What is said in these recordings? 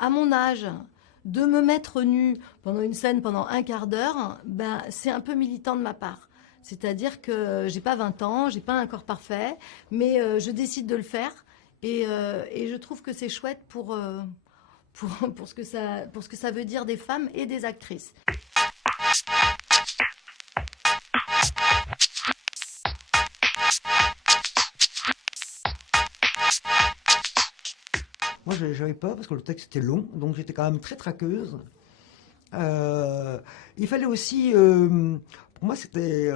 à mon âge, de me mettre nue pendant une scène, pendant un quart d'heure, ben, c'est un peu militant de ma part. C'est-à-dire que j'ai pas 20 ans, j'ai pas un corps parfait, mais je décide de le faire et je trouve que c'est chouette pour ce que ça veut dire des femmes et des actrices. Moi, j'avais peur parce que le texte était long, donc j'étais quand même très traqueuse. Il fallait aussi, pour moi, c'était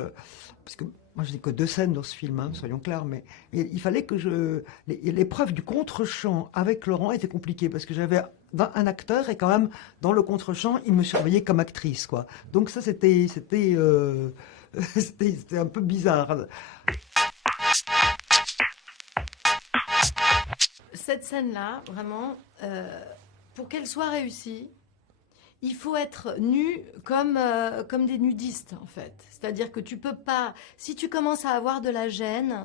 parce que moi, je n'ai que 2 scènes dans ce film, hein, soyons clairs, mais il fallait que l'épreuve du contre-champ avec Laurent était compliquée parce que j'avais un acteur et quand même dans le contre-champ, il me surveillait comme actrice, quoi. Donc ça, c'était un peu bizarre. Cette scène-là, vraiment, pour qu'elle soit réussie, il faut être nu comme des nudistes, en fait. C'est-à-dire que tu peux pas... Si tu commences à avoir de la gêne,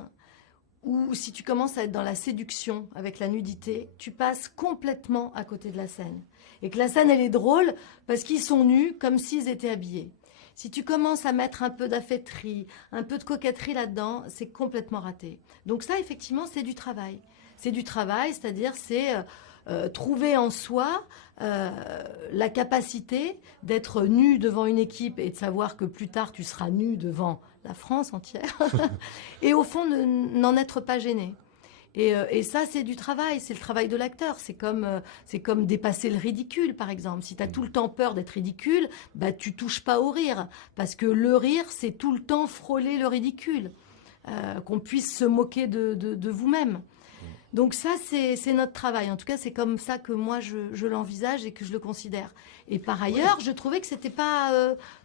ou si tu commences à être dans la séduction avec la nudité, tu passes complètement à côté de la scène. Et que la scène, elle est drôle parce qu'ils sont nus comme s'ils étaient habillés. Si tu commences à mettre un peu d'affecterie, un peu de coquetterie là-dedans, c'est complètement raté. Donc ça, effectivement, c'est du travail. C'est du travail, c'est-à-dire trouver en soi la capacité d'être nu devant une équipe et de savoir que plus tard tu seras nu devant la France entière et au fond n'en être pas gêné. Et ça, c'est du travail, c'est le travail de l'acteur. C'est comme dépasser le ridicule, par exemple. Si tu as tout le temps peur d'être ridicule, bah, tu touches pas au rire. Parce que le rire, c'est tout le temps frôler le ridicule. Qu'on puisse se moquer de vous-même. Donc ça, c'est notre travail. En tout cas, c'est comme ça que moi, je l'envisage et que je le considère. Et par ailleurs, je trouvais que c'était pas,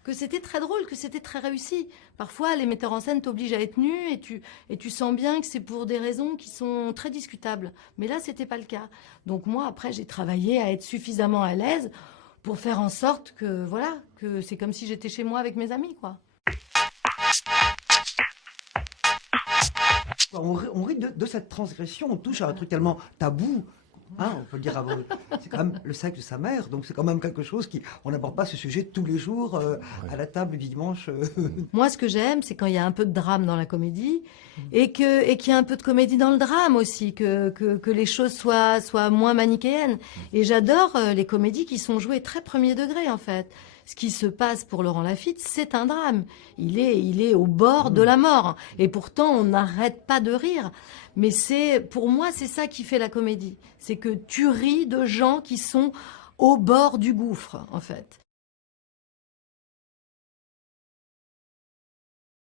que c'était très drôle, que c'était très réussi. Parfois, les metteurs en scène t'obligent à être nu et tu sens bien que c'est pour des raisons qui sont très discutables. Mais là, c'était pas le cas. Donc moi, après, j'ai travaillé à être suffisamment à l'aise pour faire en sorte que, voilà, que c'est comme si j'étais chez moi avec mes amis, quoi. On rit de cette transgression, on touche à un truc tellement tabou. Hein, on peut le dire avant. C'est quand même le sexe de sa mère, donc c'est quand même quelque chose qui. On n'aborde pas ce sujet tous les jours à la table du dimanche. Moi, ce que j'aime, c'est quand il y a un peu de drame dans la comédie et qu'il y a un peu de comédie dans le drame aussi, que les choses soient moins manichéennes. Et j'adore les comédies qui sont jouées très premier degré, en fait. Ce qui se passe pour Laurent Lafitte, c'est un drame. Il est au bord de la mort. Et pourtant, on n'arrête pas de rire. Mais pour moi, c'est ça qui fait la comédie. C'est que tu ris de gens qui sont au bord du gouffre, en fait.